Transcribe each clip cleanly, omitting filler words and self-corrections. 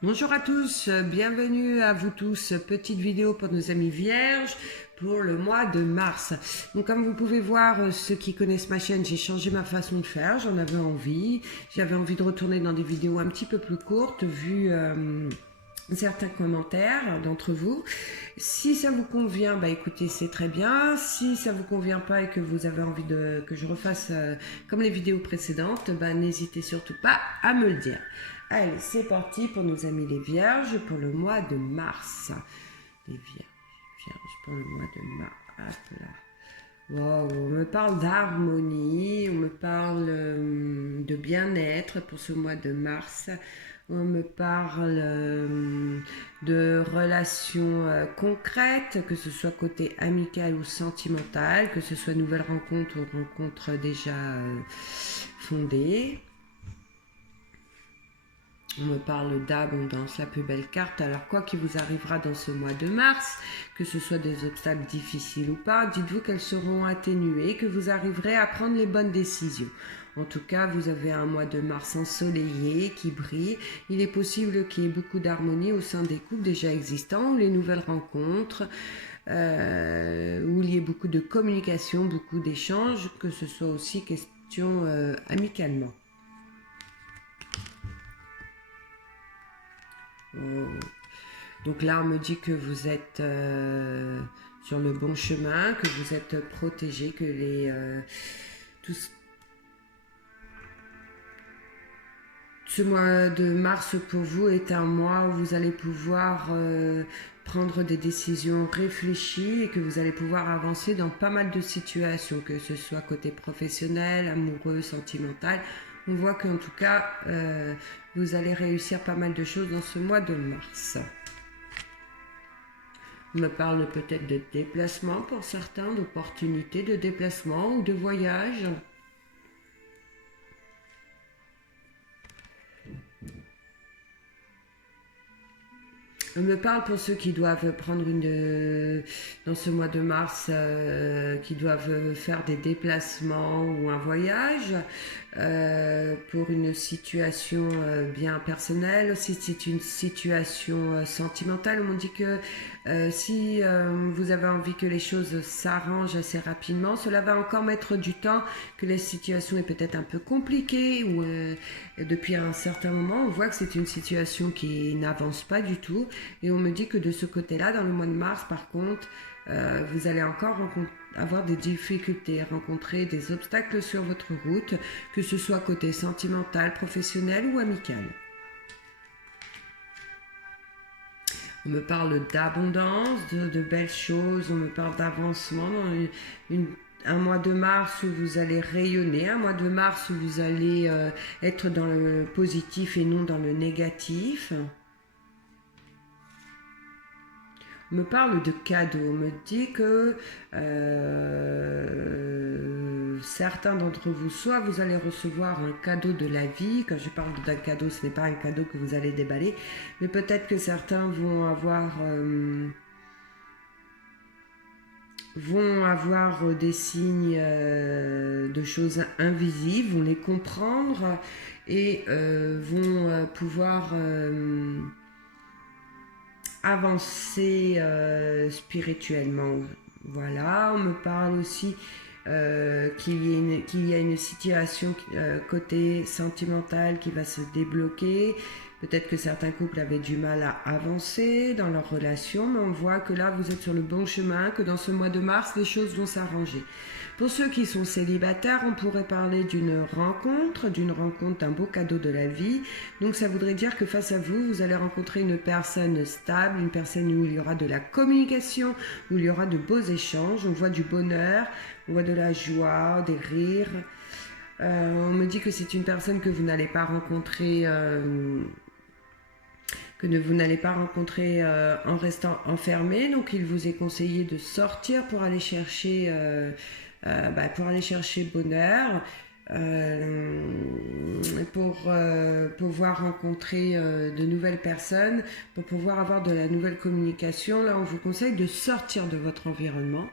Bonjour à tous, bienvenue à vous tous. Petite vidéo pour nos amis vierges pour le mois de mars. Donc comme vous pouvez voir, ceux qui connaissent ma chaîne, j'ai changé ma façon de faire, j'en avais envie. J'avais envie de retourner dans des vidéos un petit peu plus courtes vu certains commentaires d'entre vous. Si ça vous convient, bah écoutez, c'est très bien. Si ça vous convient pas et que vous avez envie que je refasse comme les vidéos précédentes, bah n'hésitez surtout pas à me le dire. Allez, c'est parti pour nos amis les vierges pour le mois de mars. Les vierges pour le mois de mars. Hop là. Wow, on me parle d'harmonie, on me parle de bien-être pour ce mois de mars. On me parle de relations concrètes, que ce soit côté amical ou sentimental, que ce soit nouvelles rencontres ou rencontres déjà fondées. On me parle d'abondance, la plus belle carte. Alors quoi qu'il vous arrivera dans ce mois de mars, que ce soit des obstacles difficiles ou pas, dites-vous qu'elles seront atténuées, que vous arriverez à prendre les bonnes décisions. En tout cas, vous avez un mois de mars ensoleillé qui brille. Il est possible qu'il y ait beaucoup d'harmonie au sein des couples déjà existants, ou les nouvelles rencontres, où il y ait beaucoup de communication, beaucoup d'échanges, que ce soit aussi question amicalement. Donc là, on me dit que vous êtes sur le bon chemin, que vous êtes protégé, que ce mois de mars pour vous est un mois où vous allez pouvoir prendre des décisions réfléchies et que vous allez pouvoir avancer dans pas mal de situations, que ce soit côté professionnel, amoureux, sentimental. On voit qu'en tout cas, vous allez réussir pas mal de choses dans ce mois de mars. On me parle peut-être de déplacement pour certains, d'opportunités de déplacement ou de voyage. On me parle pour ceux qui doivent prendre dans ce mois de mars, qui doivent faire des déplacements ou un voyage pour une situation bien personnelle. Si c'est une situation sentimentale, on me dit que si vous avez envie que les choses s'arrangent assez rapidement, cela va encore mettre du temps, que la situation est peut-être un peu compliquée ou depuis un certain moment, on voit que c'est une situation qui n'avance pas du tout. Et on me dit que de ce côté-là, dans le mois de mars, par contre, vous allez encore avoir des difficultés, rencontrer des obstacles sur votre route, que ce soit côté sentimental, professionnel ou amical. On me parle d'abondance, de belles choses, on me parle d'avancement dans un mois de mars où vous allez rayonner, un mois de mars où vous allez être dans le positif et non dans le négatif. On me parle de cadeaux, on me dit que certains d'entre vous, soit vous allez recevoir un cadeau de la vie. Quand je parle d'un cadeau, ce n'est pas un cadeau que vous allez déballer, mais peut-être que certains vont avoir des signes de choses invisibles, vont les comprendre et vont pouvoir avancer spirituellement. Voilà, on me parle aussi qu'il y a une situation côté sentimental qui va se débloquer. Peut-être que certains couples avaient du mal à avancer dans leur relation, mais on voit que là, vous êtes sur le bon chemin, que dans ce mois de mars, les choses vont s'arranger. Pour ceux qui sont célibataires, on pourrait parler d'une rencontre, d'un beau cadeau de la vie. Donc ça voudrait dire que face à vous, vous allez rencontrer une personne stable, une personne où il y aura de la communication, où il y aura de beaux échanges. On voit du bonheur, on voit de la joie, des rires. On me dit que c'est une personne que vous n'allez pas rencontrer... vous n'allez pas rencontrer en restant enfermé. Donc il vous est conseillé de sortir pour aller chercher bonheur, pour pouvoir rencontrer de nouvelles personnes, pour pouvoir avoir de la nouvelle communication. Là, on vous conseille de sortir de votre environnement,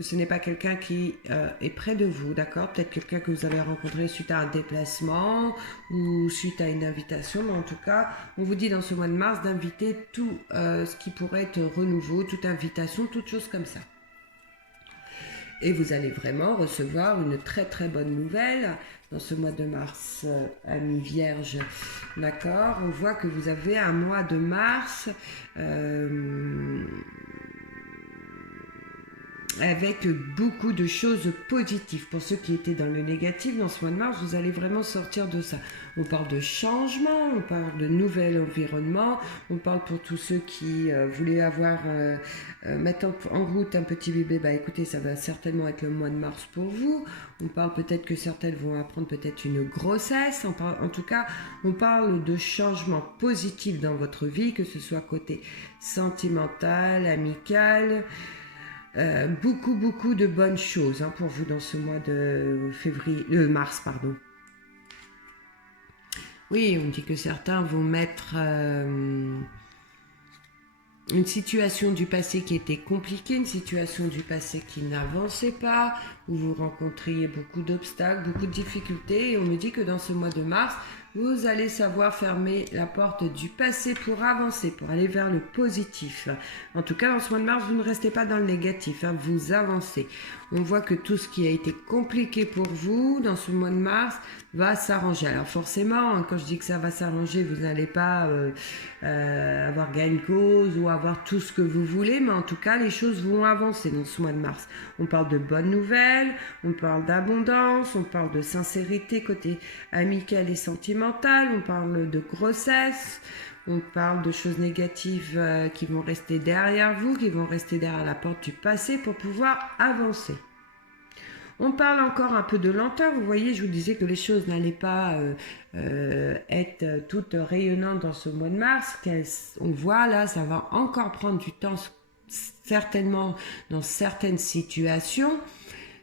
que ce n'est pas quelqu'un qui est près de vous, d'accord? Peut-être quelqu'un que vous avez rencontré suite à un déplacement ou suite à une invitation, mais en tout cas, on vous dit dans ce mois de mars d'inviter tout ce qui pourrait être renouveau, toute invitation, toute chose comme ça. Et vous allez vraiment recevoir une très très bonne nouvelle dans ce mois de mars, amis vierges. D'accord? On voit que vous avez un mois de mars avec beaucoup de choses positives. Pour ceux qui étaient dans le négatif, dans ce mois de mars, vous allez vraiment sortir de ça. On parle de changement, on parle de nouvel environnement, on parle pour tous ceux qui voulaient mettre en route un petit bébé. Bah écoutez, ça va certainement être le mois de mars pour vous. On parle peut-être que certaines vont apprendre peut-être une grossesse. En tout cas, on parle de changement positif dans votre vie, que ce soit côté sentimental, amical. Beaucoup de bonnes choses pour vous dans ce mois de mars, pardon. Oui, on dit que certains vont mettre une situation du passé qui était compliquée, une situation du passé qui n'avançait pas, où vous rencontriez beaucoup d'obstacles, beaucoup de difficultés. Et on me dit que dans ce mois de mars, vous allez savoir fermer la porte du passé pour avancer, pour aller vers le positif. En tout cas, dans ce mois de mars, vous ne restez pas dans le négatif, vous avancez. On voit que tout ce qui a été compliqué pour vous dans ce mois de mars va s'arranger. Alors forcément, quand je dis que ça va s'arranger, vous n'allez pas avoir gain de cause ou avoir tout ce que vous voulez, mais en tout cas, les choses vont avancer dans ce mois de mars. On parle de bonnes nouvelles, on parle d'abondance, on parle de sincérité côté amical et sentimental, on parle de grossesse, on parle de choses négatives qui vont rester derrière vous, qui vont rester derrière la porte du passé pour pouvoir avancer. On parle encore un peu de lenteur. Vous voyez, je vous disais que les choses n'allaient pas être toutes rayonnantes dans ce mois de mars. On voit là, ça va encore prendre du temps, certainement dans certaines situations.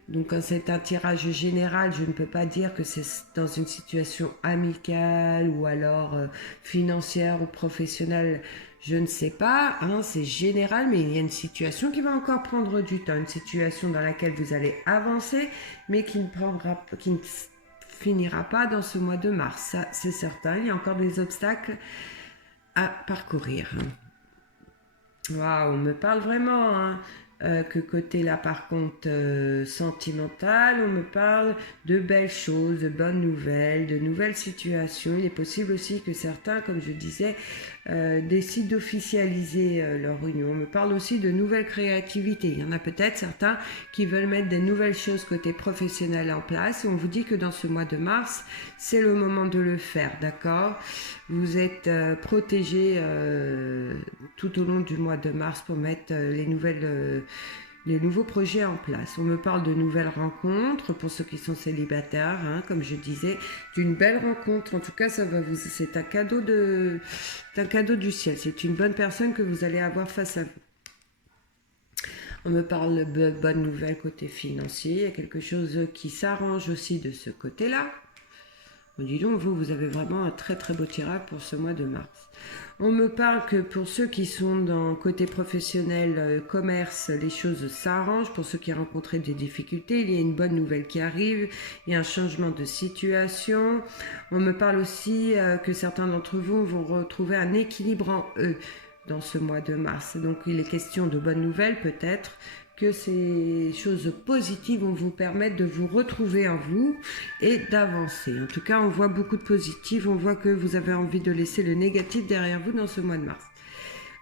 Donc quand c'est un tirage général, je ne peux pas dire que c'est dans une situation amicale ou alors financière ou professionnelle, je ne sais pas, c'est général, mais il y a une situation qui va encore prendre du temps, une situation dans laquelle vous allez avancer, mais qui ne finira pas dans ce mois de mars, ça c'est certain, il y a encore des obstacles à parcourir. Waouh, on me parle vraiment, que côté là par contre sentimental, on me parle de belles choses, de bonnes nouvelles, de nouvelles situations. Il est possible aussi que certains, comme je disais, décident d'officialiser leur union. On me parle aussi de nouvelles créativités. Il y en a peut-être certains qui veulent mettre des nouvelles choses côté professionnel en place. Et on vous dit que dans ce mois de mars, c'est le moment de le faire, d'accord? Vous êtes protégés tout au long du mois de mars pour mettre les nouveaux projets en place. On me parle de nouvelles rencontres pour ceux qui sont célibataires, comme je disais, d'une belle rencontre. En tout cas, c'est un cadeau du ciel. C'est une bonne personne que vous allez avoir face à vous. On me parle de bonnes nouvelles côté financier. Il y a quelque chose qui s'arrange aussi de ce côté-là. Dis donc, vous avez vraiment un très très beau tirage pour ce mois de mars. On me parle que pour ceux qui sont dans côté professionnel, commerce, les choses s'arrangent. Pour ceux qui ont rencontré des difficultés, il y a une bonne nouvelle qui arrive. Il y a un changement de situation. On me parle aussi que certains d'entre vous vont retrouver un équilibre en eux dans ce mois de mars. Donc il est question de bonnes nouvelles peut-être, que ces choses positives vont vous permettre de vous retrouver en vous et d'avancer. En tout cas, on voit beaucoup de positifs, on voit que vous avez envie de laisser le négatif derrière vous dans ce mois de mars.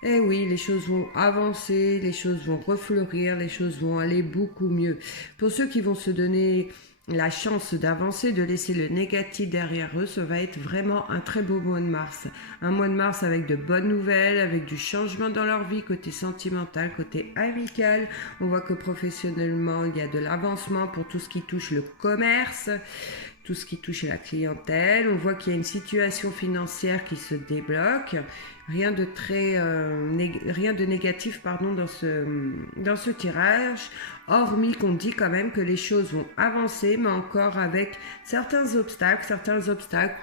Et oui, les choses vont avancer, les choses vont refleurir, les choses vont aller beaucoup mieux. Pour ceux qui vont se donner la chance d'avancer, de laisser le négatif derrière eux, ça va être vraiment un très beau mois de mars. Un mois de mars avec de bonnes nouvelles, avec du changement dans leur vie, côté sentimental, côté amical. On voit que professionnellement, il y a de l'avancement pour tout ce qui touche le commerce. tout ce qui touche à la clientèle. On voit qu'il y a une situation financière qui se débloque. Rien de très rien de négatif dans ce tirage, hormis qu'on dit quand même que les choses vont avancer, mais encore avec certains obstacles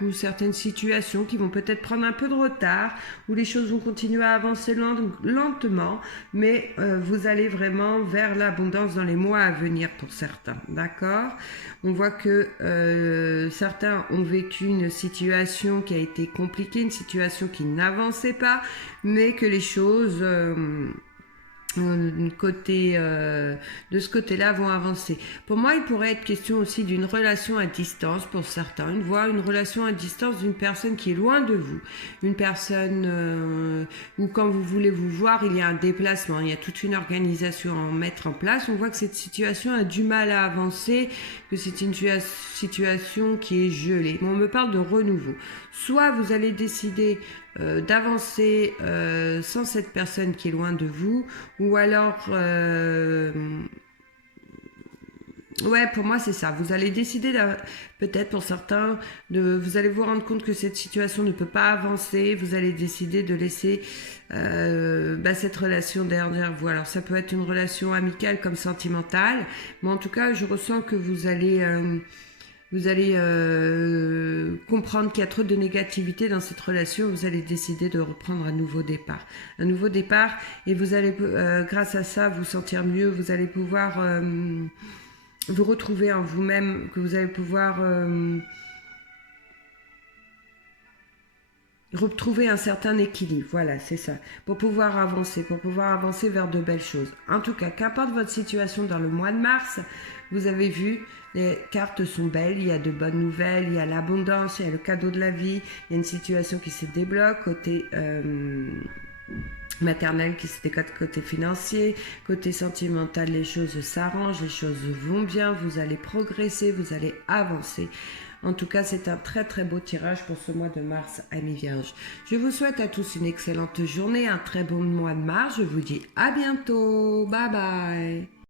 ou certaines situations qui vont peut-être prendre un peu de retard, où les choses vont continuer à avancer lentement, mais vous allez vraiment vers l'abondance dans les mois à venir pour certains, d'accord? On voit que certains ont vécu une situation qui a été compliquée, une situation qui n'avançait pas, mais que les choses de ce côté-là vont avancer. Pour moi, il pourrait être question aussi d'une relation à distance pour certains, voire une relation à distance d'une personne qui est loin de vous, une personne où quand vous voulez vous voir, il y a un déplacement, il y a toute une organisation à mettre en place. On voit que cette situation a du mal à avancer, que c'est une situation qui est gelée. Mais on me parle de renouveau. Soit vous allez décider d'avancer sans cette personne qui est loin de vous, ou alors ouais, pour moi c'est ça, vous allez décider peut-être pour certains vous allez vous rendre compte que cette situation ne peut pas avancer, vous allez décider de laisser cette relation derrière vous. Alors ça peut être une relation amicale comme sentimentale, mais en tout cas je ressens que vous allez comprendre qu'il y a trop de négativité dans cette relation. Vous allez décider de reprendre un nouveau départ, et vous allez grâce à ça vous sentir mieux. Vous allez pouvoir vous retrouver en vous-même, que vous allez pouvoir retrouver un certain équilibre, voilà, c'est ça, pour pouvoir avancer vers de belles choses. En tout cas, qu'importe votre situation dans le mois de mars, vous avez vu, les cartes sont belles, il y a de bonnes nouvelles, il y a l'abondance, il y a le cadeau de la vie, il y a une situation qui se débloque côté maternel, qui se décote côté financier, côté sentimental, les choses s'arrangent, les choses vont bien, vous allez progresser, vous allez avancer. En tout cas, c'est un très très beau tirage pour ce mois de mars, amis vierges. Je vous souhaite à tous une excellente journée, un très bon mois de mars. Je vous dis à bientôt. Bye bye.